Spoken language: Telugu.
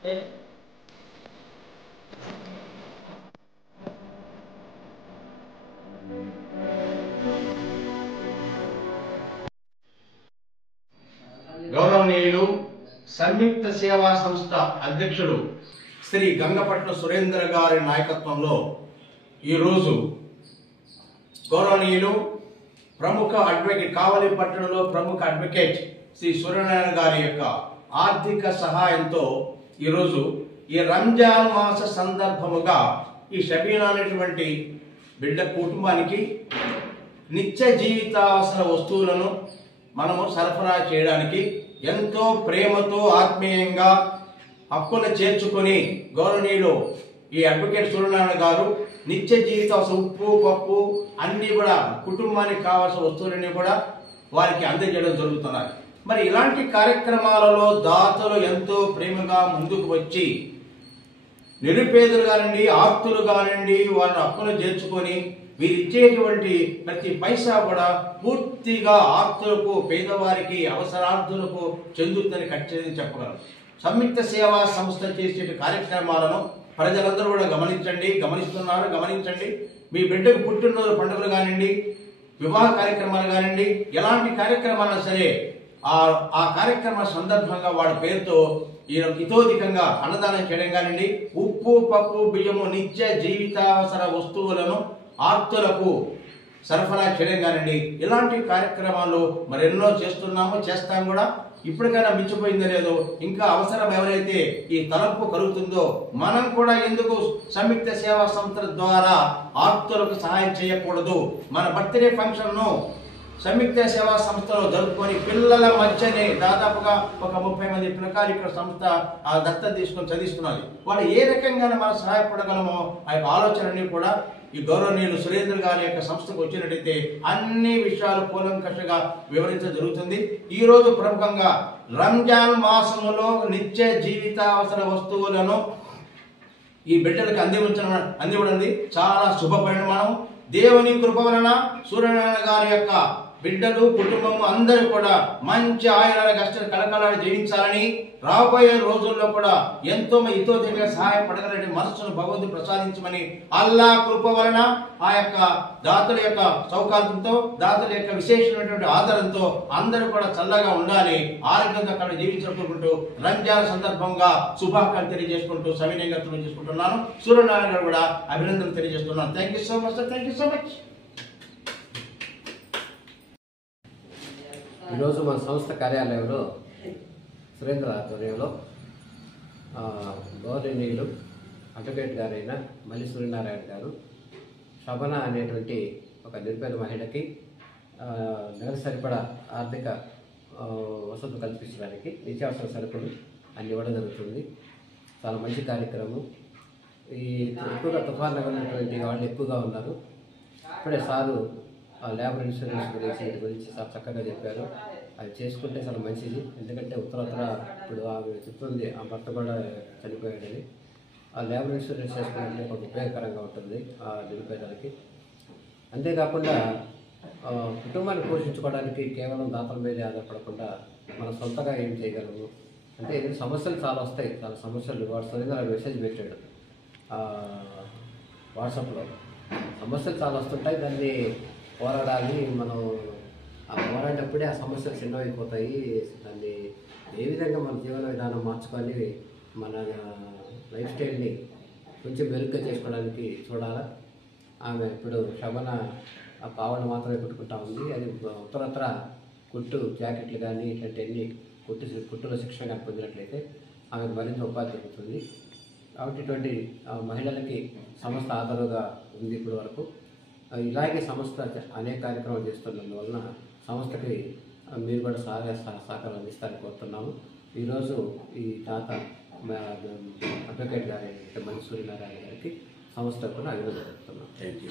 గౌరవనీయులు సంయుక్త సేవా సంస్థ అధ్యక్షుడు శ్రీ గంగపట్ల సురేంద్ర గారి నాయకత్వంలో ఈరోజు గౌరవనీయులు ప్రముఖ అడ్వకేట్ కావలి పట్టణంలో ప్రముఖ అడ్వకేట్ శ్రీ సూర్యనారాయణ గారి యొక్క ఆర్థిక సహాయంతో ఈరోజు ఈ రంజాన్ మాస సందర్భముగా ఈ షబీనా అనేటువంటి బిడ్డ కుటుంబానికి నిత్య జీవితావసర వస్తువులను మనము సరఫరా చేయడానికి ఎంతో ప్రేమతో ఆత్మీయంగా హక్కును చేర్చుకొని గౌరవనీయులు ఈ అడ్వకేట్ సూర్యనారాయణ గారు నిత్య జీవితావసర ఉప్పు పప్పు అన్నీ కూడా కుటుంబానికి కావాల్సిన వస్తువులన్నీ కూడా వారికి అందజేయడం జరుగుతున్నారు. మరి ఇలాంటి కార్యక్రమాలలో దాతలు ఎంతో ప్రేమగా ముందుకు వచ్చి నిరుపేదలు కానివ్వండి, ఆర్తులు కానివ్వండి, వాళ్ళ హక్కును చేర్చుకొని వీరిచ్చేటువంటి ప్రతి పైసా కూడా పూర్తిగా ఆర్తులకు, పేదవారికి, అవసరార్థులకు చెందుతుందని ఖచ్చితంగా చెప్పగలం. సంయుక్త సేవా సంస్థ చేసే కార్యక్రమాలను ప్రజలందరూ కూడా గమనించండి. మీ బిడ్డకు పుట్టినరోజు పండుగలు కానివ్వండి, వివాహ కార్యక్రమాలు కానివ్వండి, ఎలాంటి కార్యక్రమాలు సరే ఆ కార్యక్రమ సందర్భంగా వాడి పేరుతో ఇతోధికంగా అన్నదానం చేయడం కానివ్వండి, ఉప్పు పప్పు బియ్యము నిత్య జీవితావసర వస్తువులను ఆర్తులకు సరఫరా చేయడం కానివ్వండి, ఇలాంటి కార్యక్రమాలు మరెన్నో చేస్తాం కూడా. ఇప్పటికైనా మించిపోయిందో లేదో, ఇంకా అవసరం ఎవరైతే ఈ తలంపు కలుగుతుందో మనం కూడా ఎందుకు సంయుక్త సేవా సంస్థ ద్వారా ఆర్తులకు సహాయం చేయకూడదు? మన బర్త్డే ఫంక్షన్ను సంయుక్త సేవా సంస్థలో జరుపుకొని పిల్లల మధ్యనే దాదాపుగా ఒక 30 మంది పిల్లకాయలు ఇక్కడ సంస్థ దత్తత తీసుకొని చదివిస్తున్నది. వాళ్ళు ఏ రకంగా మనం సహాయపడగలమో ఆ యొక్క ఆలోచనని కూడా ఈ గౌరవనీయులు సురేంద్ర గారి యొక్క సంస్థకు వచ్చినట్టయితే అన్ని విషయాలు కూలంకషగా వివరించడం జరుగుతుంది. ఈ రోజు ప్రముఖంగా రంజాన్ మాసములో నిత్య జీవితావసర వస్తువులను ఈ బిడ్డలకు అందివ్వడం చాలా శుభ పరిణామం. దేవుని కృప వలన సూర్యనారాయణ గారి యొక్క బిడ్డలు, కుటుంబము అందరూ కూడా మంచి ఆయురాల కష్టాలు కలకలాడి జీవించాలని, రాబోయే రోజుల్లో కూడా ఎంతో ఇతోధికంగా సహాయపడగలని మనస్సును భగవంతుడు ప్రసాదించమని అల్లా కృప వలన ఆ యొక్క దాతల యొక్క సౌకర్యంతో, దాతల యొక్క విశేషమైనటువంటి ఆధారంతో అందరూ కూడా చల్లగా ఉండాలి, ఆరోగ్యంగా అక్కడ జీవించుకుంటూ రంజాన్ సందర్భంగా శుభాకాంక్షలు తెలియజేసుకుంటూ సవినయంగా తెలియజేసుకుంటున్నాను. సూర్యనారాయణ గారు కూడా అభినందనలు తెలియజేస్తున్నాను. Thank you so much. ఈరోజు మన సంస్థ కార్యాలయంలో సురేంద్ర ఆధ్వర్యంలో గౌరవనీయులు అడ్వకేట్ గారైన మల్లి సూర్యనారాయణ గారు శబన అనేటువంటి ఒక నిరుపేద మహిళకి నెల సరిపడా ఆర్థిక వసతులు కల్పించడానికి నిత్యావసర సరుకులు అన్ని ఇవ్వడం జరుగుతుంది. చాలా మంచి కార్యక్రమం. ఈ ఎక్కువగా తుఫాన్ ఉన్నటువంటి వాళ్ళు ఎక్కువగా ఉన్నారు. ఇప్పుడే సారు లేబర్ ఇన్సూరెన్స్ గురించి చాలా చక్కగా చెప్పారు. అది చేసుకుంటే చాలా మంచిది. ఎందుకంటే ఉత్తర ఇప్పుడు ఆమె చెప్తుంది ఆ భర్త కూడా చనిపోయాడని. ఆ లేబర్ ఇన్సూరెన్స్ చేసుకుంటే కొంచెం ఉపయోగకరంగా ఉంటుంది ఆ నిరుపేదలకి. అంతేకాకుండా కుటుంబాన్ని పోషించుకోవడానికి కేవలం దాతల మీదే ఆధారపడకుండా మనం సొంతగా ఏం చేయగలము అంటే ఇది సమస్యలు చాలా వస్తాయి. చాలా సమస్యలు వాడు సరిగ్గా మెసేజ్ పెట్టాడు వాట్సాప్లో. సమస్యలు చాలా వస్తుంటాయి, దాన్ని పోరాడాలి. మనం ఆ పోరాడేటప్పుడే ఆ సమస్యలు చిన్నవైపోతాయి. దాన్ని ఏ విధంగా మన జీవన విధానం మార్చుకొని మన లైఫ్ స్టైల్ని కొంచెం మెరుగ్గా చేసుకోవడానికి చూడాలా. ఆమె ఇప్పుడు శబన ఆ పావలు మాత్రమే కుట్టుకుంటా ఉంది. అది ఉత్తరత్ర కుట్టు జాకెట్లు కానీ ఇట్లాంటివన్నీ కుట్టులో శిక్షణ కానీ పొందినట్లయితే ఆమెకు మరింత ఉపాధి జరుగుతుంది. కాబట్టి ఇటువంటి మహిళలకి సంస్థ ఆదరుగా ఉంది ఇప్పటి వరకు. ఇలాగే సంస్థ అనేక కార్యక్రమాలు చేస్తున్నందువలన సంస్థకి మీరు కూడా సహకారం అందిస్తారని కోరుతున్నాము. ఈరోజు ఈ తాత అడ్వకేట్ గారి మల్లి సూర్యనారాయణ గారికి సంస్థ కూడా అభినందన చెప్తున్నాం. Thank you.